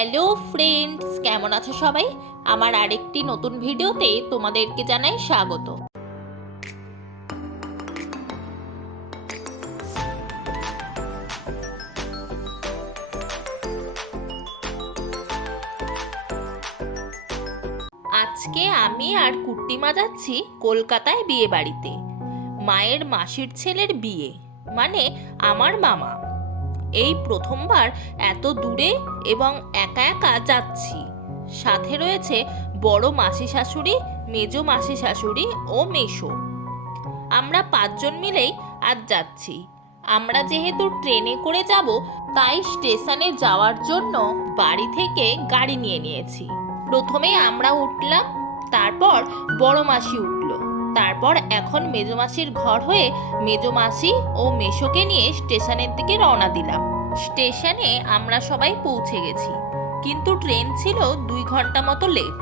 Hello friends, কেমন আছো সবাই? আমার আরেকটি নতুন ভিডিওতে তোমাদেরকে জানাই স্বাগত। আজকে আমি আর কুট্টিমা যাচ্ছি কলকাতায় বিয়ে বাড়িতে। মায়ের মাসির ছেলের বিয়ে, মানে আমার মামা। এই প্রথমবার এত দূরে এবং একা একা যাচ্ছি। সাথে রয়েছে বড় মাসি শাশুড়ি, মেজো মাসি শাশুড়ি ও মেশো। আমরা 5 জন মিলেই আজ যাচ্ছি। আমরা যেহেতু ট্রেনে করে যাব, তাই স্টেশনে যাওয়ার জন্য বাড়ি থেকে গাড়ি নিয়ে নিয়েছি। প্রথমে আমরা উঠলাম, তারপর বড় মাসি উঠল, তারপর এখন মেজো মাসির ঘর হয়ে মেজো মাসি ও মেশোকে নিয়ে স্টেশনের দিকে রওনা দিলাম। স্টেশনে আমরা সবাই পৌঁছে গেছি, কিন্তু ট্রেন ছিল 2 ঘন্টা মতো লেট।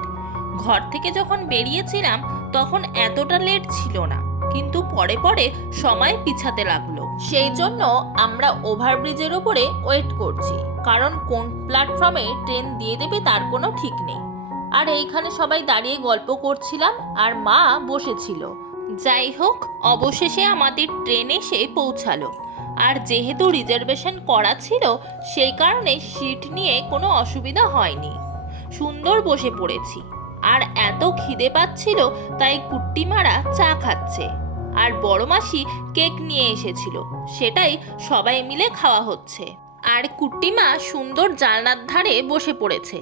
ঘর থেকে যখন বেরিয়েছিলাম তখন এতটা লেট ছিল না, কিন্তু পরে পরে সময় পিছাতে লাগলো। সেই জন্য আমরা ওভারব্রিজের উপরে ওয়েট করছি, কারণ কোন প্ল্যাটফর্মে ট্রেন দিয়ে দেবে তার কোনো ঠিক নেই। আর এইখানে সবাই দাঁড়িয়ে গল্প করছিলাম, আর মা বসেছিল। যাই হোক, অবশেষে আমাদের ট্রেন এসে পৌঁছালো। আর যেহেতু রিজার্ভেশন করা ছিল, সেই কারণে সিট নিয়ে কোনো অসুবিধা হয়নি। সুন্দর বসে পড়েছি। আর এত খিদে পাচ্ছিল, তাই কুট্টিমারা চা খাচ্ছে, আর বড় মাসি কেক নিয়ে এসেছিল, সেটাই সবাই মিলে খাওয়া হচ্ছে। আর কুট্টিমা সুন্দর জানলার ধারে বসে পড়েছে।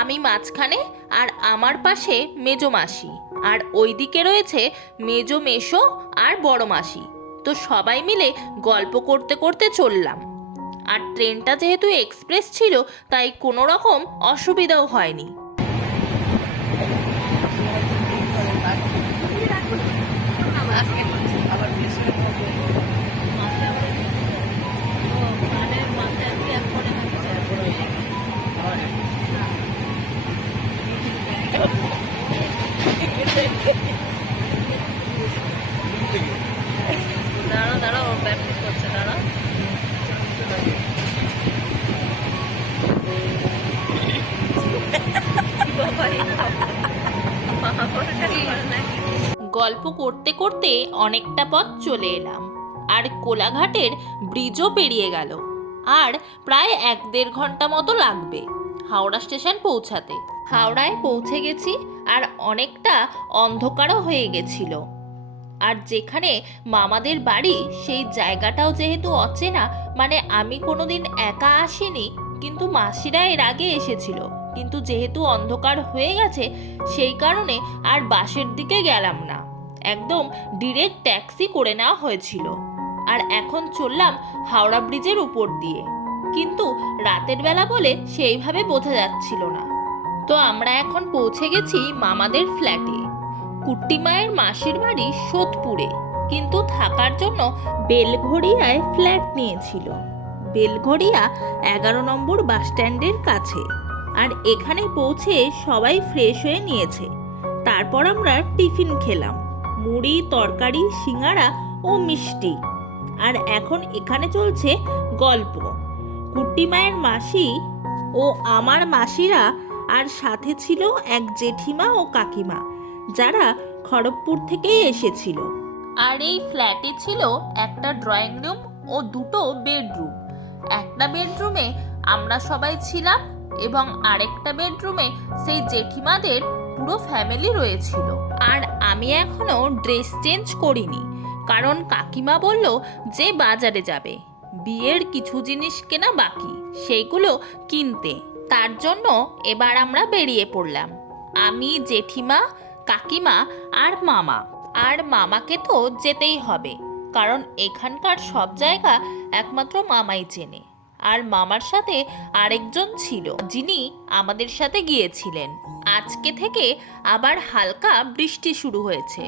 আমি মাঝখানে, আর আমার পাশে মেজো মাসি, আর ওইদিকে রয়েছে মেজো মেশো আর বড় মাসি। তো সবাই মিলে গল্প করতে করতে চললাম। আর ট্রেনটা যেহেতু এক্সপ্রেস ছিল, তাই কোনো রকম অসুবিধাও হয়নি। দাঁড়াও দাঁড়াও, প্র্যাকটিস করছে, দাঁড়াও। গল্প করতে করতে অনেকটা পথ চলে এলাম, আর কোলাঘাটের ব্রিজও পেরিয়ে গেল। আর প্রায় 1-1.5 ঘন্টা মতো লাগবে হাওড়া স্টেশন পৌঁছাতে। হাওড়ায় পৌঁছে গেছি, আর অনেকটা অন্ধকারও হয়ে গেছিল। আর যেখানে মামাদের বাড়ি, সেই জায়গাটাও যেহেতু অচেনা, মানে আমি কোনোদিন একা আসিনি, কিন্তু মাসিরা এর আগে এসেছিল। কিন্তু যেহেতু অন্ধকার হয়ে গেছে, সেই কারণে আর বাসের দিকে গেলাম না, একদম ডিরেক্ট ট্যাক্সি করে নেওয়া হয়েছিল। আর এখন চললাম হাওড়া ব্রিজের উপর দিয়ে, কিন্তু রাতের বেলা বলে সেইভাবে বোঝা যাচ্ছিল না। তো আমরা এখন পৌঁছে গেছি মামাদের ফ্ল্যাটে। কুট্টি মায়ের মাসির বাড়ি সোদপুরে, কিন্তু থাকার জন্য বেলঘড়িয়ায় ফ্ল্যাট নিয়েছিল। বেলঘড়িয়া 11 নম্বর বাস স্ট্যান্ডের কাছে। আর এখানে পৌঁছে সবাই ফ্রেশ হয়ে নিয়েছে। তারপর আমরা টিফিন খেলাম, মুড়ি, তরকারি, সিঙ্গাড়া ও মিষ্টি। আর এখন এখানে চলছে গল্প। কুট্টি মায়ের মাসি ও আমার মাসিরা, আর সাথে ছিল এক জেঠিমা ও কাকিমা, যারা খড়গপুর থেকেই এসেছিল। আর এই ফ্ল্যাটে ছিল একটা ড্রয়িং রুম ও 2টো বেডরুম। একটা বেডরুমে আমরা সবাই ছিলাম, এবং আরেকটা বেডরুমে সেই জেঠিমাদের পুরো ফ্যামিলি রয়েছিল। আর আমি এখনো ড্রেস চেঞ্জ করিনি, কারণ কাকিমা বলল যে বাজারে যাবে, বিয়ের কিছু জিনিস কেনা বাকি, সেইগুলো কিনতে। তার জন্য এবার আমরা বেরিয়ে পড়লাম, আমি, জেঠিমা, কাকিমা আর মামা। আর মামাকে তো যেতেই হবে, কারণ এখানকার সব জায়গা একমাত্র মামাই চেনে। আর মামার সাথে আরেকজন ছিল, যিনি আমাদের সাথে গিয়েছিলেন। আজকে থেকে আবার হালকা বৃষ্টি শুরু হয়েছে।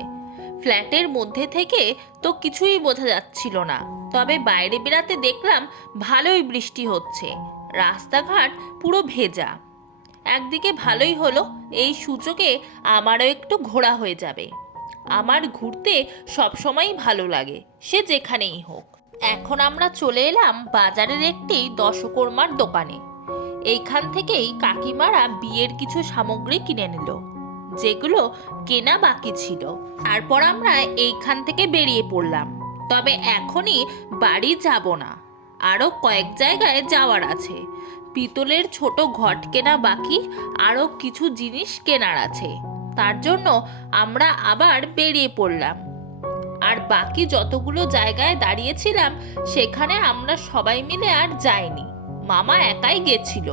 ফ্ল্যাটের মধ্যে থেকে তো কিছুই বোঝা যাচ্ছিল না, তবে বাইরে বেরাতে দেখলাম ভালোই বৃষ্টি হচ্ছে, রাস্তাঘাট পুরো ভেজা। একদিকে ভালোই হলো, এই সুযোগে আমারও একটু ঘোরা হয়ে যাবে। আমার ঘুরতে সবসময়ই ভালো লাগে, সে যেখানেই হোক। এখন আমরা চলে এলাম বাজারের একটি দশকর্মার দোকানে। এইখান থেকেই কাকিমারা বিয়ের কিছু সামগ্রী কিনে নিল, যেগুলো কেনা বাকি ছিল। তারপর আমরা এইখান থেকে বেরিয়ে পড়লাম। তবে এখনই বাড়ি যাব না, আরও কয়েক জায়গায় যাওয়ার আছে। পিতলের ছোট ঘট কেনা বাকি, আরও কিছু জিনিস কেনার আছে। তার জন্য আমরা আবার বেরিয়ে পড়লাম। আর বাকি যতগুলো জায়গায় দাঁড়িয়েছিলাম সেখানে আমরা সবাই মিলে আর যাইনি, মামা একাই গেছিল।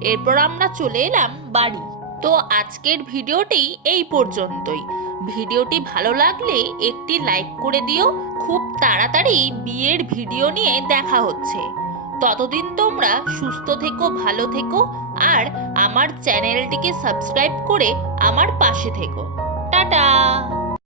এরপর আমরা চলে এলাম বাড়ি। তো আজকের ভিডিওটি এই পর্যন্তই। ভিডিওটি ভালো লাগলে একটি লাইক করে দিও। খুব তাড়াতাড়ি বিয়ের ভিডিও নিয়ে দেখা হচ্ছে। ততদিন তোমরা সুস্থ থেকো, ভালো থেকো, আর আমার চ্যানেলটিকে সাবস্ক্রাইব করে আমার পাশে থেকো। টাটা।